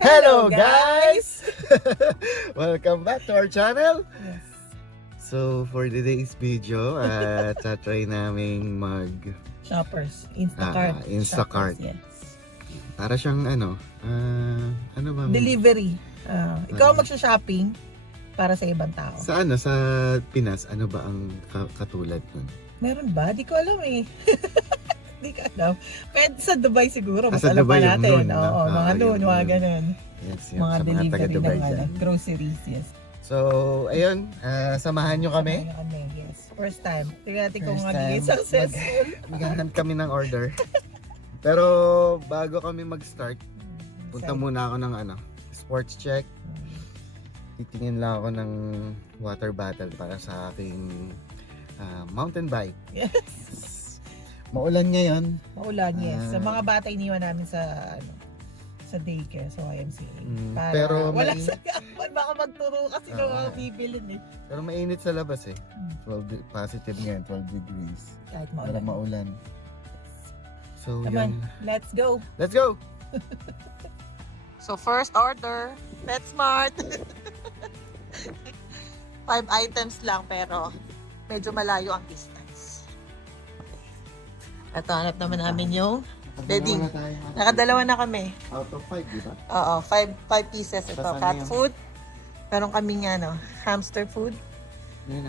Hello guys! Welcome back to our channel. Yes. So for today's video, tatry naming Shoppers. Instacart. Instacart. Shoppers, yes. para siyang ano ba? Delivery. Ikaw magsha-shopping para sa ibang tao. Sa Pinas, ano ba ang katulad nun? Meron ba? Di ko alam eh. Di ko alam. Pwede sa Dubai siguro. Mas Sa alam Dubai pa yung natin. noon, no? Oo, mga Yung noon, mga noon. ganun. Yes, Mga sa mga delivery taga-Dubai ng dyan. groceries, yes. So, ayun, samahan nyo kami. Samahan nyo kami, yes. First time. Tingnan natin kung First magiging time. successful. Maghahan kami ng order. Pero bago kami mag-start, punta muna ako ng sports check. Titingin lang ako ng water bottle para sa aking mountain bike. Yes. Maulan ngayon. Maulan, yes. Sa mga bata iniwan namin sa sa daycare, sa YMCA. Para pero wala sa gapan, baka magturo kasi nung mga bibilin eh. Pero mainit sa labas eh. 12 ngayon, 12 degrees. Kahit Para maulan. maulan. So, Naman, yun. let's go. Let's go! So first order, PetSmart. 5 items lang pero medyo malayo ang distance. At hanap naman namin yung bedding. Nakadalawa na kami. Out of 5, di ba? Oo, 5 pieces ito. Tapos ano Cat yun? food. Meron kaming hamster food.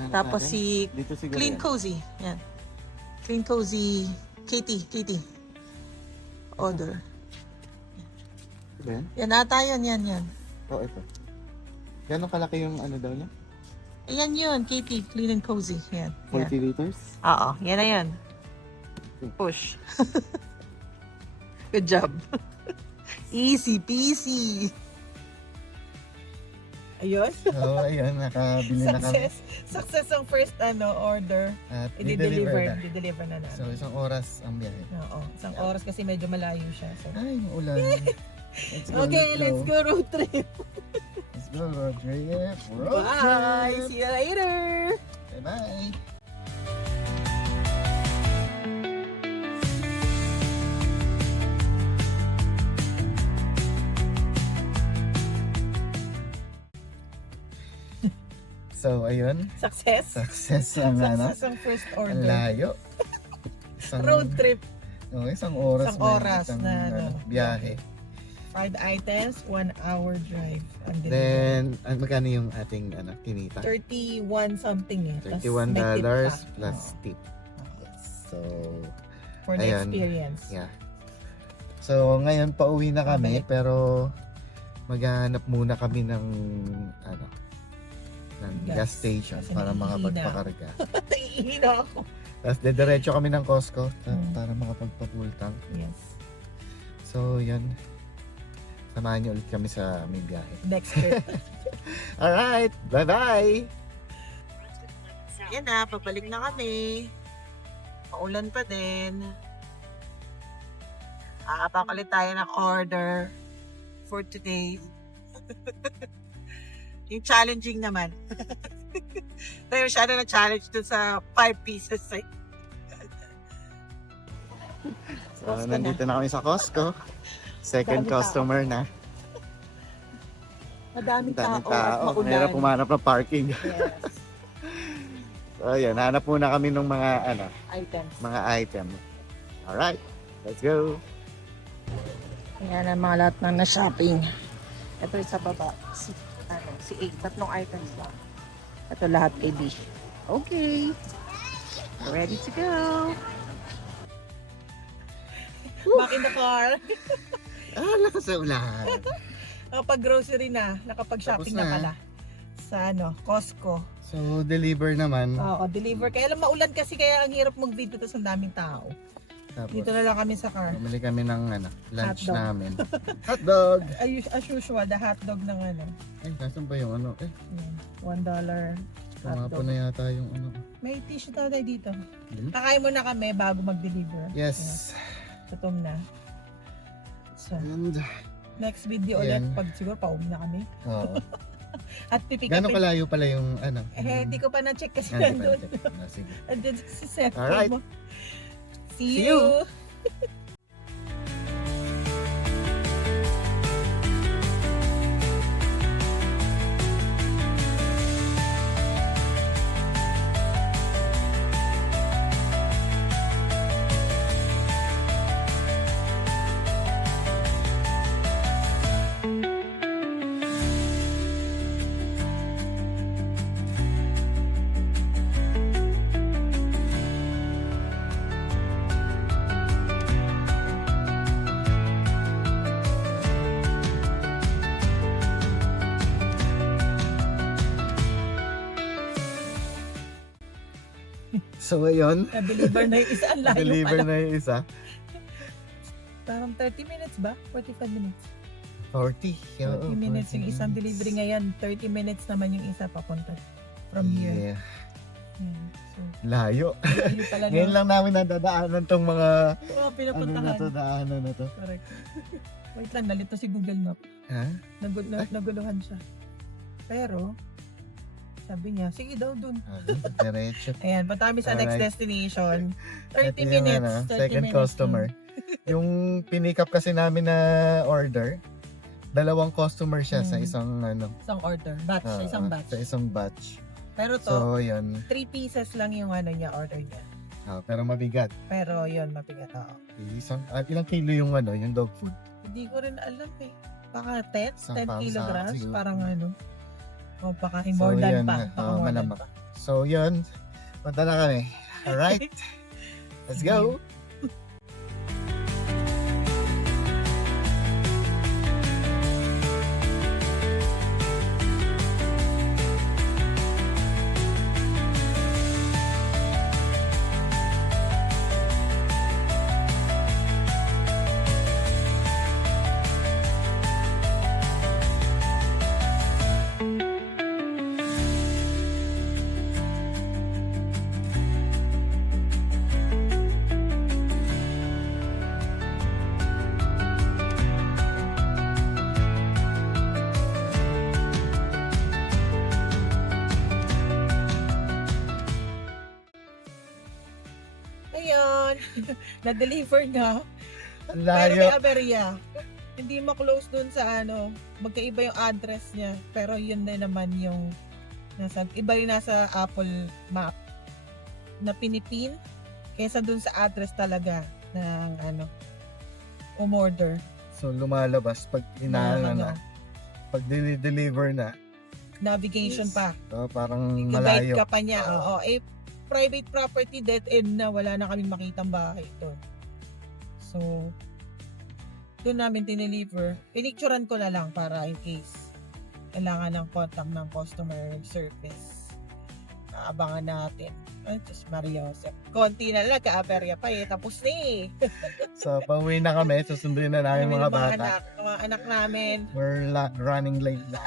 Tapos si Dito siguro Clean yan. Cozy. Yan. Clean Cozy Katie. Order. Yan? Yan ata yun, yan. Oh, ito. Gano'ng kalaki yung daw niya? Ayan yun, Katie, Clean and Cozy. Yan. 40 liters? Oo, yan na yan. Push. Good job. Easy peasy. Ayun. So, ayun, nakabili na kami. Success ang first order. At I-deliver i-deliver na. na namin. So, isang oras ang biyahe. Oo, isang oras kasi medyo malayo siya. So. Ay, ulan. Okay, let's go road trip. Let's go road trip. Road Bye! trip. See you later! Bye-bye. So, ayun. Success! Success ang Success ang first Ang order. layo. Road trip. Isang oras. Isang oras isang, na, biyahe. 5 items, 1 hour drive. And Then, magkano yung ating kinita? 31 something eh. Tas $31 may tip pa. plus Oo. tip. Yes. So, For the Ayan. experience. yeah. So, ngayon pauwi na kami, Okay. pero maghanap muna kami ng gas station Kasi para nahihina. makapagpakarga. Naiihina ako. Tapos diretso kami ng Costco Mm. para makapagpa-full tank. Yes. So, yun. Samahan niyo ulit kami sa aming biyahe. Next trip. Alright! Bye-bye! Yan na, pabalik na kami. Paulan pa din. Papalit tayo ng order for today. Yung challenging naman. Tayo masyado na challenge dun sa 5 pieces. So, Costco nandito na kami sa Costco. Second Dami tao. customer na. Madaming Daming tao. tao. Maulan. Mahirap pumanap ng parking. Yes. So, ayun. Hanap muna kami ng mga, Items. mga item. Alright. Let's go. Yan ang mga lahat ng na-shopping. Ito yung sa baba. Si 8. Tatlong items lang. Ito lahat A, B. Okay. Ready to go. Back in the car. Lakas sa ulan. Nakapag-grocery na. Nakapag-shopping Tapos na na. pala. Sa Costco. So, deliver naman. Oo, deliver. Kaya lang maulan kasi kaya ang hirap mag-video tapos ang daming tao. Tapos, Dito na lang kami sa car. bumili kami ng lunch Hotdog. namin. Hotdog! As usual, the hotdog ng Ay, nasan ba yung yan, $1 Tumapo hotdog. na yata yung May tissue tayo dito. Hmm? Kakain muna kami bago mag-deliver. Yes. Gutom na. So, And, next video Ayan. ulit pag siguro pauwi na kami. oo. At pipick Gano'ng up. kalayo pala yung Hindi ko pa na-check kasi Hindi pa nandun. na-check. Sige. Andun sa cellphone Alright. mo. See See you. you. So ayun, Na-deliver na yung isa. Ang layo deliver pala. na yung isa. Parang 30 minutes ba? 45 minutes. 40. 40 minutes yung isang delivery ngayon. 30 minutes naman yung isa papunta from here. Yeah. Yan. So, Layo. layo pala Ngayon no? lang namin nadadaanan tong mga Oo, pinapuntahan. daanan na to. Correct. Wait lang, nalito si Google Map. Ha? Naguluhan siya. Pero, sabi niya, sige daw dun. Diretso. Ayan, punta kami sa next Alright. destination. 30 Ito yung, minutes. ano, 30 second minutes. customer. Yung pinick up kasi namin na order, dalawang customer siya sa isang Isang order. Batch. Isang batch. Sa isang batch. Pero to, So, yun. 3 pieces lang yung niya, order niya. Pero mabigat. Pero yun, mabigat ako. Ilang kilo yung yung dog food? Hindi ko rin alam eh. Baka 10? Isang 10 pound kilograms? siguro. Parang O baka more than yan, pa. Baka more than malamak. pa. So, yun. Punta na kami. Alright. Let's go. Ayun. Na-deliver na. Ang Pero layo. may aberya. Hindi ma-close dun sa magkaiba yung address niya. Pero yun na naman yung iba yung nasa Apple Map na pinipin kaysa dun sa address talaga ng umorder. So, lumalabas pag inaano na. Pag deliver na. Navigation pa. So, parang I-guide malayo. ka pa niya. Oo. Private property, dead end na, wala na kaming makitang bahay doon. So, doon namin tiniliver. Pinicturan ko na lang para in case kailangan ng contact ng customer service. Abangan natin. Ay, Diyos Maria Joseph. Konti na lang, kaaperya pa eh. Tapos na eh. So, pauwi na kami. Susunduin na namin mga bata. Mga anak namin. We're running late na.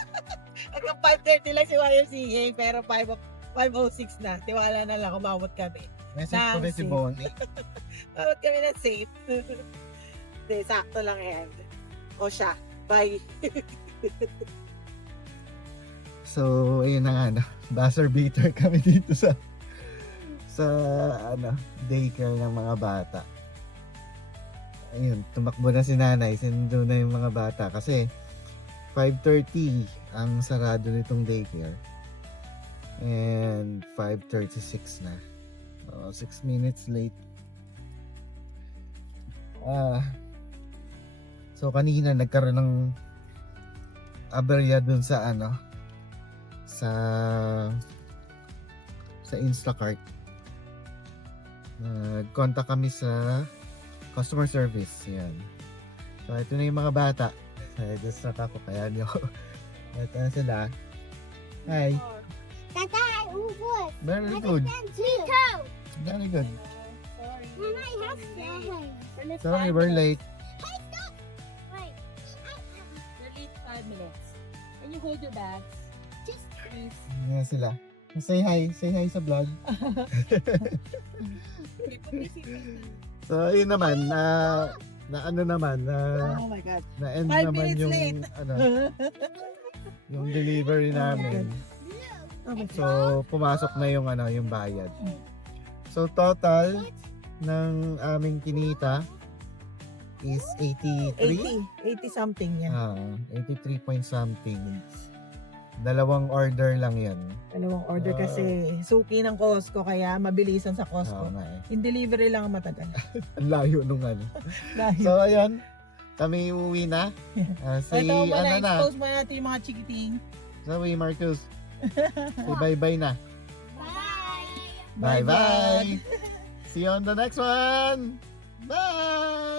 Hanggang 5:30 lang si YMCA, pero 5:06 na. Tiwala na lang, umabot kami. Message ko rin si Nancy. Bonnie. Umabot kami na safe. Hindi, sakto lang yan. O siya, bye. So, ayun na nga, buzzer beater kami dito sa daycare ng mga bata. Ayun, tumakbo na si nanay, sinundo na yung mga bata kasi 5:30 ang sarado nitong daycare. And 5:36 na. 6 minutes late. So kanina nagkaroon ng aberya dun sa sa Instacart. Nag-contact kami sa customer service. Yan. So ito na yung mga bata. Distract ako kaya niyo. Ito na sila. Hi. Tata, ubos. Very good. Tito. Very good. Mama, I have to. Sorry, we're late. Wait. You're late 5 minutes. Can you hold your bags? Just Please. Yan sila. Say hi. Say hi sa vlog. So, yun naman. Oh my God. Na-end 5 naman minutes yung, late. yung delivery namin. So, pumasok na yung, yung bayad. So, total ng aming kinita is 83. 80 something yan. 83 point something. Dalawang order lang yan. Dalawang order kasi suki ng Costco kaya mabilisan sa Costco. Nga eh. In delivery lang ang matagal. Ang layo nung Dahil So, ayun. Kami uuwi na. Si, ito mo na, na. expose mo natin yung mga chikiting. Sabi, Marcus. Say bye-bye na. bye. Bye-bye. See you on the next one. Bye.